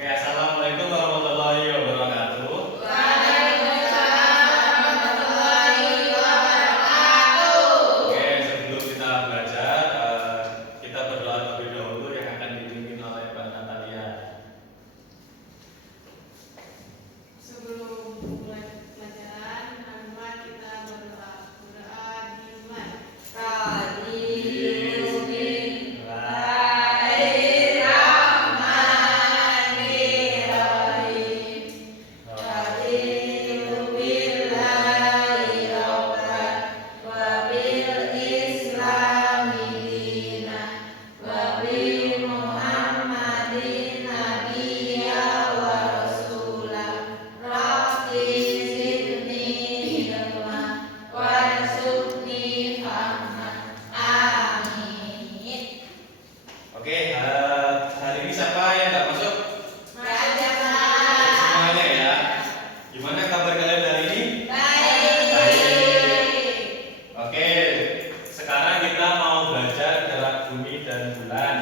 Oke, assalamualaikum warahmatullahi wabarakatuh. Waalaikumsalam warahmatullahi wabarakatuh. Oke, sebelum kita belajar, kita berdoa terlebih dahulu yang akan dipimpin oleh Mbak Natalia. Sebelum mulai pelajaran, marilah kita berdoa. Berdoa dimulai. Oke, hari ini siapa yang nggak masuk? Belajar. Semuanya ya. Gimana kabar kalian hari ini? Baik. Oke, sekarang kita mau belajar gerak bumi dan bulan.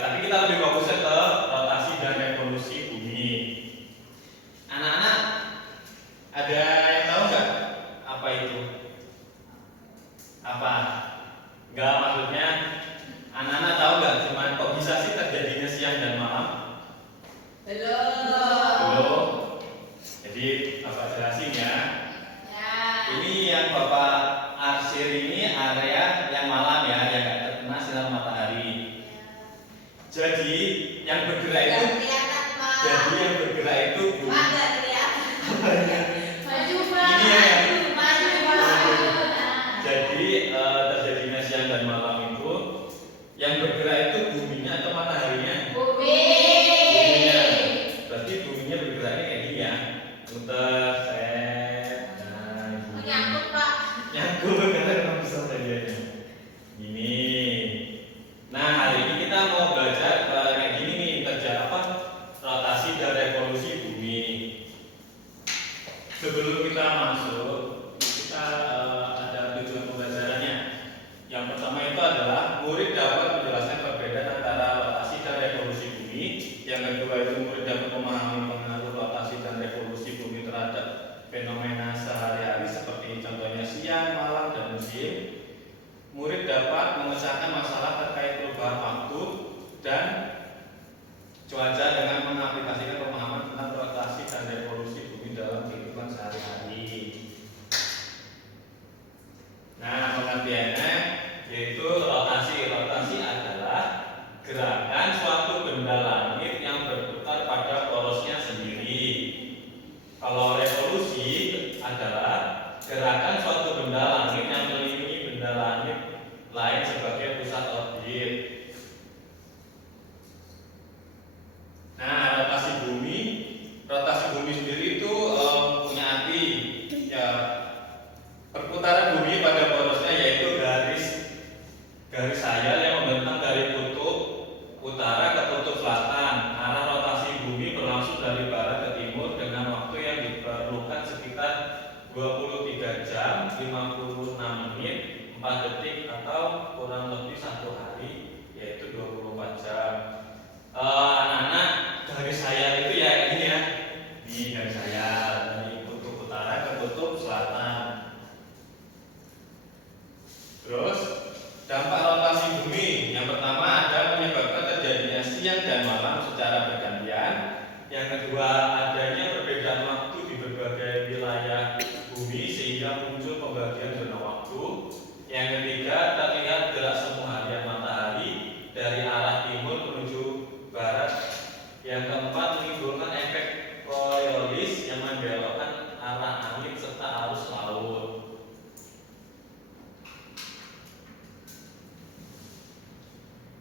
Tapi kita lebih fokusnya ke rotasi dan revolusi bumi. Anak-anak, ada yang tahu nggak apa itu? Apa? Nggak, maksudnya anak-anak tahu nggak cuman kok bisa sih terjadinya siang dan malam? Belum. Jadi Bapak jelasin ya. Ini yang Bapak arsir ini area yang malam ya, yang nggak terkena sinar matahari. Jadi yang bergerak itu, bumi. Ini ya. Jadi terjadinya siang dan malam itu yang bergerak itu buminya atau mataharinya? Buminya. Berarti buminya bergeraknya kayak gini ya. Muter, set, nyangkut karena bisa bagiannya. Ini. Nah, hari ini kita mau belajar kayak gini nih, kerja apa? Rotasi dan revolusi bumi. Sebelum kita masuk, kita ada tujuan pembelajarannya. Yang pertama itu adalah murid dapat menjelaskan perbedaan antara rotasi dan revolusi bumi. Yang kedua itu murid dapat memahami pengaruh rotasi dan revolusi bumi terhadap fenomena sehari-hari seperti contohnya siang, malam, dan musim. Murid dapat memecahkan masalah terkait perubahan waktu dan cuaca dengan mengaplikasikan pemahaman tentang rotasi dan revolusi bumi dalam kehidupan sehari-hari. Nah, pengertiannya yaitu rotasi. Rotasi adalah gerakan suatu benda langit yang berputar pada porosnya sendiri. Kalau revolusi adalah gerakan suatu benda langit yang melindungi benda langit lain sebagai pusat orbit. Nah, rotasi bumi sendiri itu punya arti ya, perputaran bumi pada porosnya yaitu garis sayal yang membentang dari kutub utara ke kutub selatan. Arah rotasi bumi berlangsung dari barat ke timur dengan waktu yang diperlukan sekitar 23 jam, 56 menit, 4 detik atau kurang lebih 1 hari, yaitu 24 jam. Anak-anak, garis sayal itu ya kayak gini ya. Ini garis sayal dari kutub utara ke kutub selatan. Terus dampak rotasi bumi yang pertama ada menyebabkan terjadinya siang dan malam secara bergantian. Yang kedua adanya perbedaan waktu di berbagai wilayah bumi sehingga muncul pembagian zona waktu. Yang ketiga terlihat gerak semu harian matahari dari arah timur menuju barat. Yang keempat menimbulkan efek Coriolis yang membelokkan arah angin serta arus laut.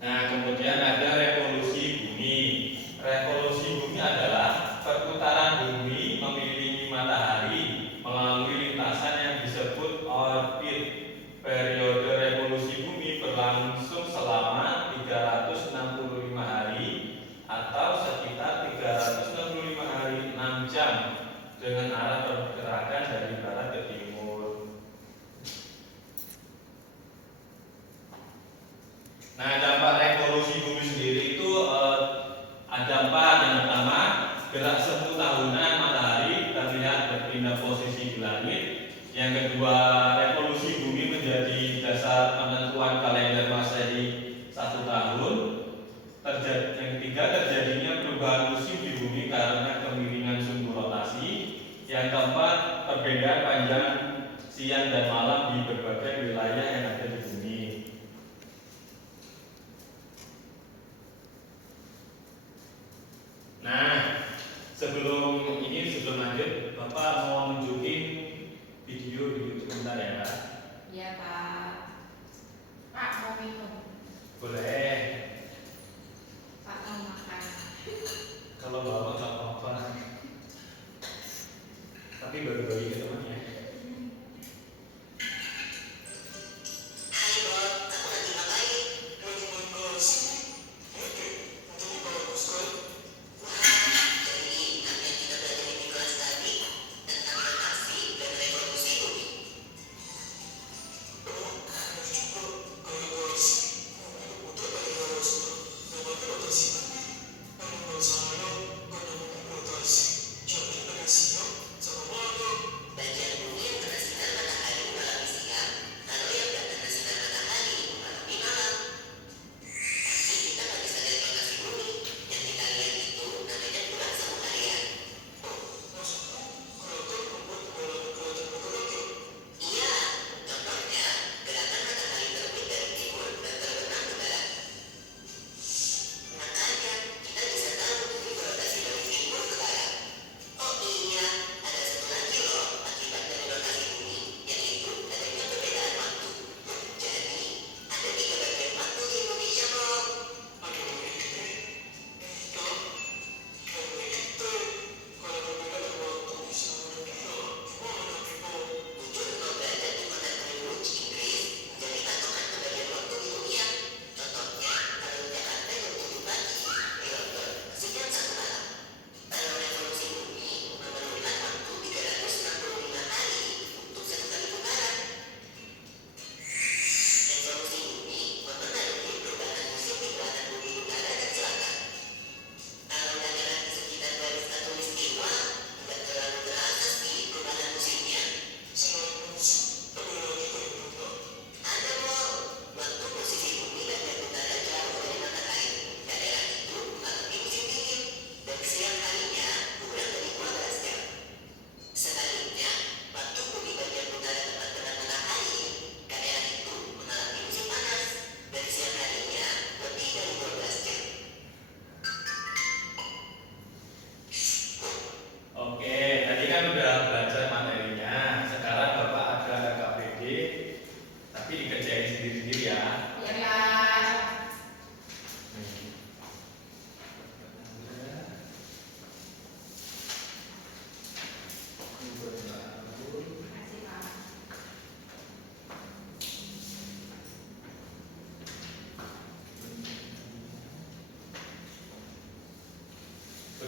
Nah, kemudian ada revolusi bumi. Revolusi bumi adalah perputaran bumi mengelilingi matahari melalui lintasan yang disebut orbit. Periode revolusi bumi berlangsung selama 365 hari atau sekitar 365 hari 6 jam dengan arah pergerakan dari barat ke timur. Nah, dampak revolusi bumi sendiri itu ada 4. Yang pertama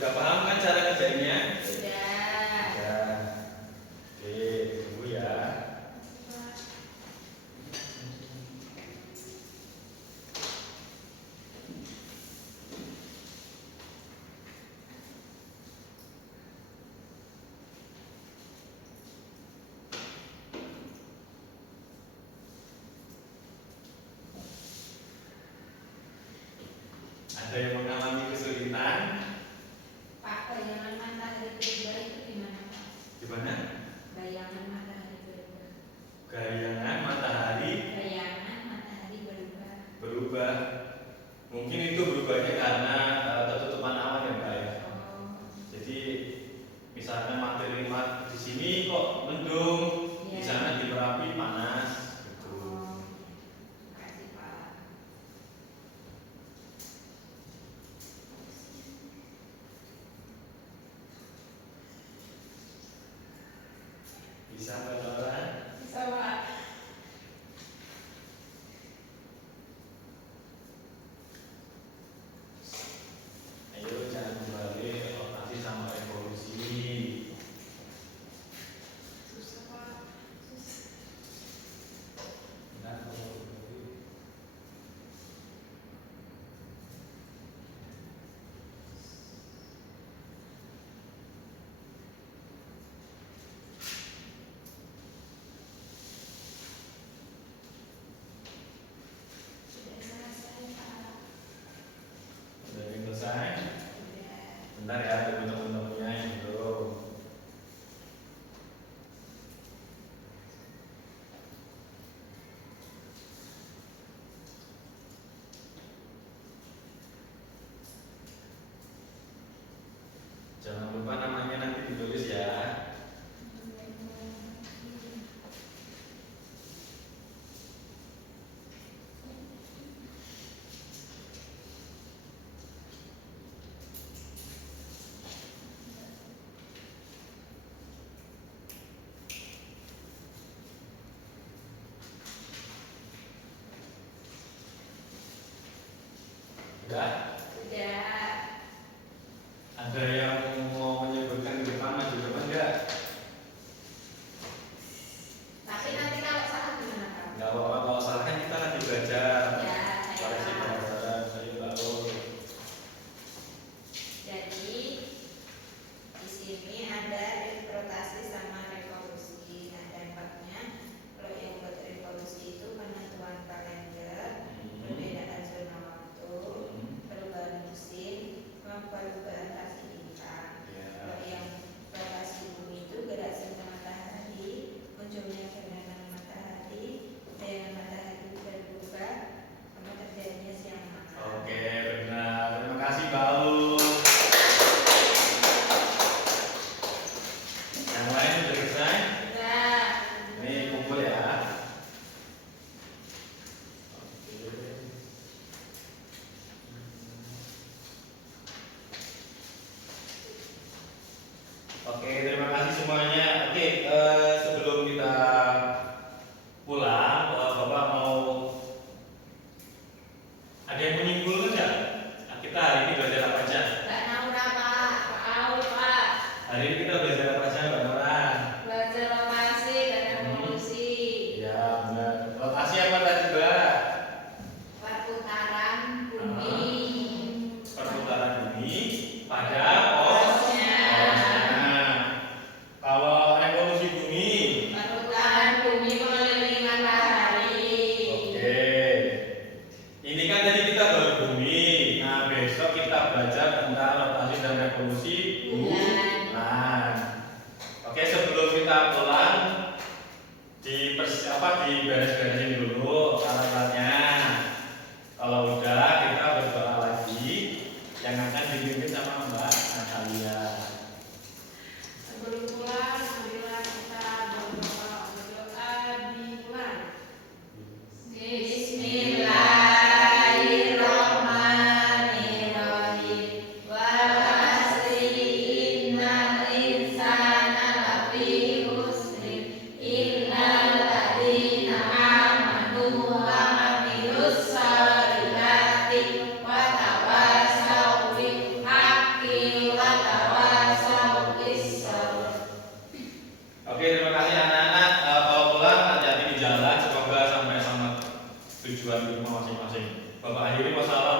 Sudah paham kan cara kerjanya? Sudah. Ya. Oke, tunggu ya. Ada yang mengalami kesulitan? Pak, bayangan matahari berubah itu gimana, Pak? Gimana? Bayangan matahari berubah. Gayangan matahari Bayangan matahari berubah. berubah. Mungkin itu berubahnya karena tertutupan awan ya Pak ya. Oh, Jadi misalkan materi di sini kok mendung, di Iya. sana di Merapi panas gitu. oh. Makasih, Pak. Bisa Mbak Laura? Bisa, Pak. Ayo jangan kembali rotasi sama revolusi. Susah, Pak. Susah. Nah, kalau Sudah selesai, Pak. udah selesai. Sudah. Bentar ya, tunggu teman-temannya yang belum. Jangan lupa namanya nanti ditulis ya. Udah? Sudah. Ada yang mau menyebutkan di depan maju depan enggak? Tapi nanti kalau salah gimana, Pak? Enggak apa-apa, kalau salah kan kita lagi belajar. Ya, Koreksi saya pelajaran, saya tahu. Jadi di sini ada rotasi sama revolusi. Nah, dampaknya kalau yang buat revolusi itu penentuan kalender, perbedaan zona waktu, tujuan di rumah masing-masing. Bapak akhiri, wassalamu